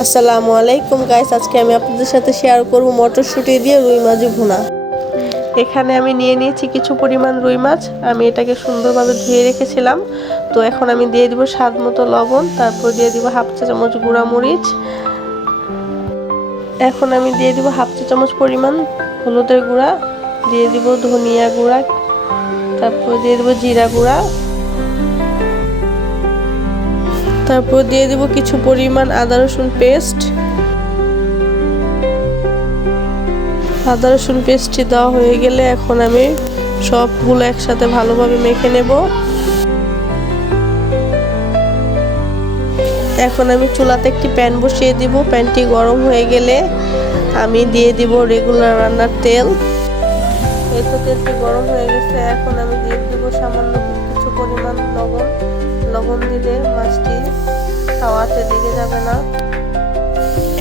আসসালামু আলাইকুম গাইস, আজকে আমি আপনাদের সাথে শেয়ার করব মটরশুঁটি দিয়ে রুই মাছ ভুনা। এখানে আমি নিয়ে নিয়েছি কিছু পরিমাণ রুই মাছ। আমি এটাকে সুন্দরভাবে ধুয়ে রেখেছিলাম। তো এখন আমি দিয়ে দিব স্বাদ মতো লবণ, তারপর দিয়ে দিব হাফ চা চামচ গুঁড়া মরিচ। এখন আমি দিয়ে দিব হাফ চা চামচ পরিমাণ হলুদের গুঁড়া, দিয়ে দিব ধনিয়া গুঁড়া, তারপর দিয়ে দিব জিরা গুঁড়া, তারপর দিয়ে দিব কিছু পরিমাণ আদা রসুন পেস্ট। আদা রসুন পেস্টটি দেওয়া হয়ে গেলে এখন আমি সবগুলো একসাথে ভালোভাবে মেখে নেব। এখন আমি চুলাতে একটি প্যান বসিয়ে দিব। প্যানটি গরম হয়ে গেলে আমি দিয়ে দিব রেগুলার রান্নার তেল। এই তো তেলটি গরম হয়ে গেছে। এখন আমি দিয়ে দিব সামান্য কিছু পরিমাণ লবণ। লবণ দিলে মাছটি খাওয়াতে লেগে যাবে না।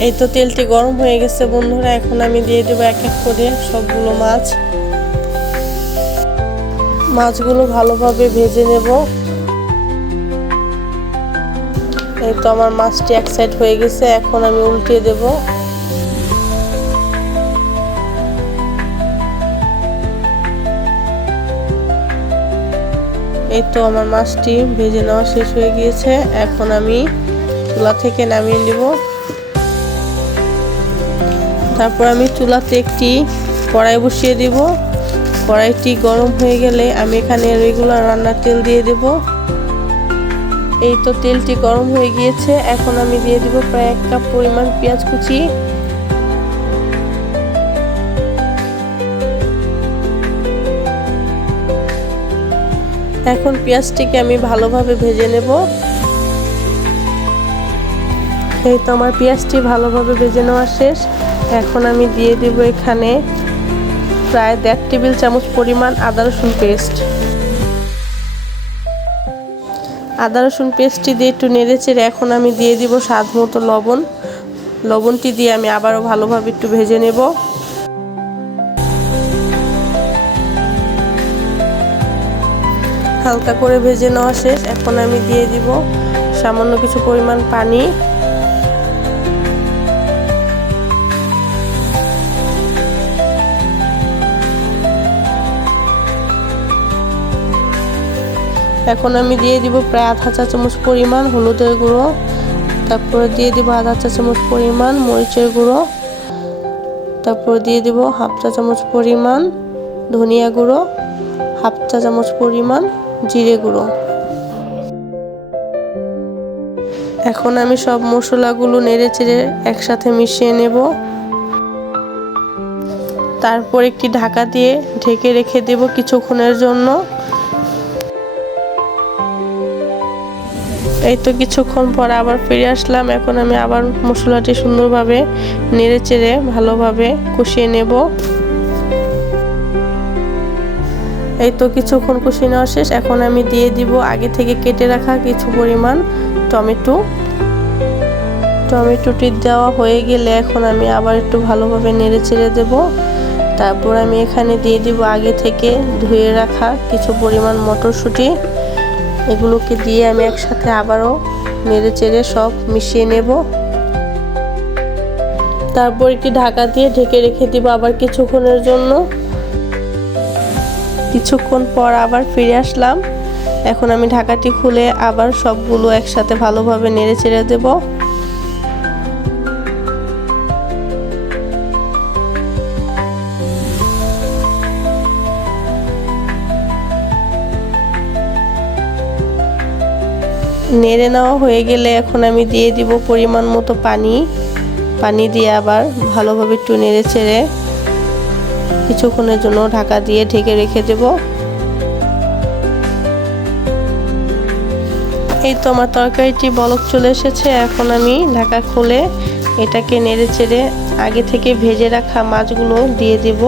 এই তো তেলটি গরম হয়ে গেছে বন্ধুরা। এখন আমি দিয়ে দেবো এক এক করে সবগুলো মাছগুলো ভালোভাবে ভেজে নেব। এই তো আমার মাছটি এক সাইড হয়ে গেছে। এখন আমি উল্টিয়ে দেব। এই তো আমার মাছটি ভেজে নেওয়া শেষ হয়ে গিয়েছে। এখন আমি চুলা থেকে নামিয়ে নেব। তারপর আমি চুলাতে একটি কড়াই বসিয়ে দেব। কড়াইটি গরম হয়ে গেলে আমি এখানে রেগুলার রান্নার তেল দিয়ে দেব। এই তো তেলটি গরম হয়ে গিয়েছে। এখন আমি দিয়ে দেব প্রায় 1 কাপ পরিমাণ পেঁয়াজ কুচি। এখন পেঁয়াজটিকে আমি ভালোভাবে ভেজে নেব। এই তো আমার পেঁয়াজটি ভালোভাবে ভেজে নেওয়া শেষ। এখন আমি দিয়ে দেব এখানে প্রায় 1.5 টেবিল চামচ পরিমাণ আদা রসুন পেস্ট। আদা রসুন পেস্টটি দিয়ে একটু নেড়েচেড়ে এখন আমি দিয়ে দিব স্বাদ মতো লবণ। লবণটি দিয়ে আমি আবারও ভালোভাবে একটু ভেজে নেব। হালকা করে ভেজে নেওয়া শেষ। এখন আমি দিয়ে দিব সামান্য কিছু পরিমাণ পানি। এখন আমি দিয়ে দিব প্রায় আধা চা চামচ পরিমাণ হলুদের গুঁড়ো, তারপরে দিয়ে দিব আধা চা চামচ পরিমাণ মরিচের গুঁড়ো, তারপর দিয়ে দিব হাফ চা চামচ পরিমাণ ধনিয়া গুঁড়ো, হাফ চা চামচ পরিমাণ জিরে গুঁড়ো। এখন আমি সব মশলাগুলো নেড়েচেড়ে একসাথে মিশিয়ে নেব। তারপর একটি ঢাকা দিয়ে ঢেকে রেখে দেব কিছুক্ষণের জন্য। এই তো কিছুক্ষণ পর আবার ফিরে আসলাম। এখন আমি আবার মশলাটি সুন্দরভাবে নেড়েচেড়ে ভালোভাবে কষিয়ে নেব। এই তো কিছুক্ষণ কষিয়ে নেওয়া শেষ। এখন আমি দিয়ে দিব আগে থেকে কেটে রাখা কিছু পরিমাণ টমেটো। টমেটোটি দেওয়া হয়ে গেলে এখন আমি আবার একটু ভালোভাবে নেড়েচেড়ে দেব। তারপর আমি এখানে দিয়ে দিব আগে থেকে ধুয়ে রাখা কিছু পরিমাণ মটরশুঁটি। এগুলোকে দিয়ে আমি একসাথে আবারও নেড়েচেড়ে সব মিশিয়ে নেব। তারপর একটি ঢাকা দিয়ে ঢেকে রেখে দিব আবার কিছুক্ষণের জন্য। কিছুক্ষণ পর আবার ফিরে আসলাম। এখন আমি ঢাকাটি খুলে আবার সবগুলো একসাথে ভালোভাবে নেড়েচেড়ে দেব। নেড়ে নেওয়া হয়ে গেলে এখন আমি দিয়ে দিব পরিমাণ মতো পানি দিয়ে আবার ভালোভাবে একটু নেড়েচেড়ে কিছুক্ষণের জন্য ঢাকা দিয়ে ঢেকে রেখে দেব। এই তো আমার তরকারিটি বলক চলে এসেছে। এখন আমি ঢাকা খুলে এটাকে নেড়েচেড়ে আগে থেকে ভেজে রাখা মাছগুলো দিয়ে দেব।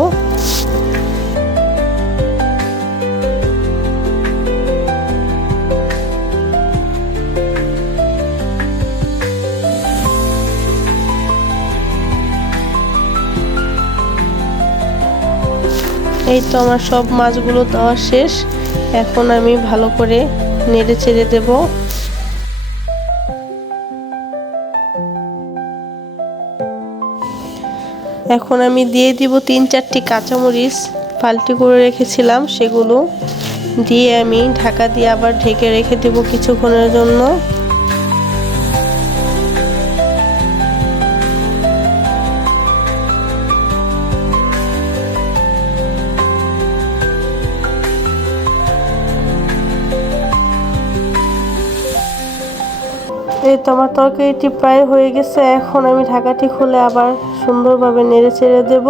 এই তো আমার সব মাছগুলো দেওয়া শেষ। এখন আমি ভালো করে নেড়ে চেড়ে দেব। এখন আমি দিয়ে দিব 3-4টি কাঁচামরিচ পাল্টি করে রেখেছিলাম, সেগুলো দিয়ে আমি ঢাকা দিয়ে আবার ঢেকে রেখে দেব কিছুক্ষণের জন্য। এই তো আমার তরকারিটি প্রায় হয়ে গেছে। এখন আমি ঢাকাটি খুলে আবার সুন্দরভাবে নেড়ে চেড়ে দেব।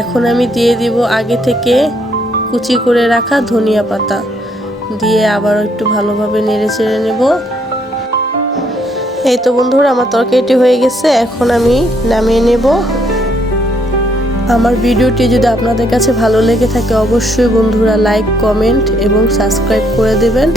এখন আমি দিয়ে দিব আগে থেকে কুচি করে রাখা ধনিয়া পাতা, দিয়ে আবার একটু ভালোভাবে নেড়ে চেড়ে নেব। এই তো বন্ধুরা, আমার তরকারিটি হয়ে গেছে, এখন আমি নামিয়ে নেব। আমার ভিডিওটি যদি আপনাদের কাছে ভালো লেগে থাকে অবশ্যই বন্ধুরা লাইক, কমেন্ট এবং সাবস্ক্রাইব করে দেবেন।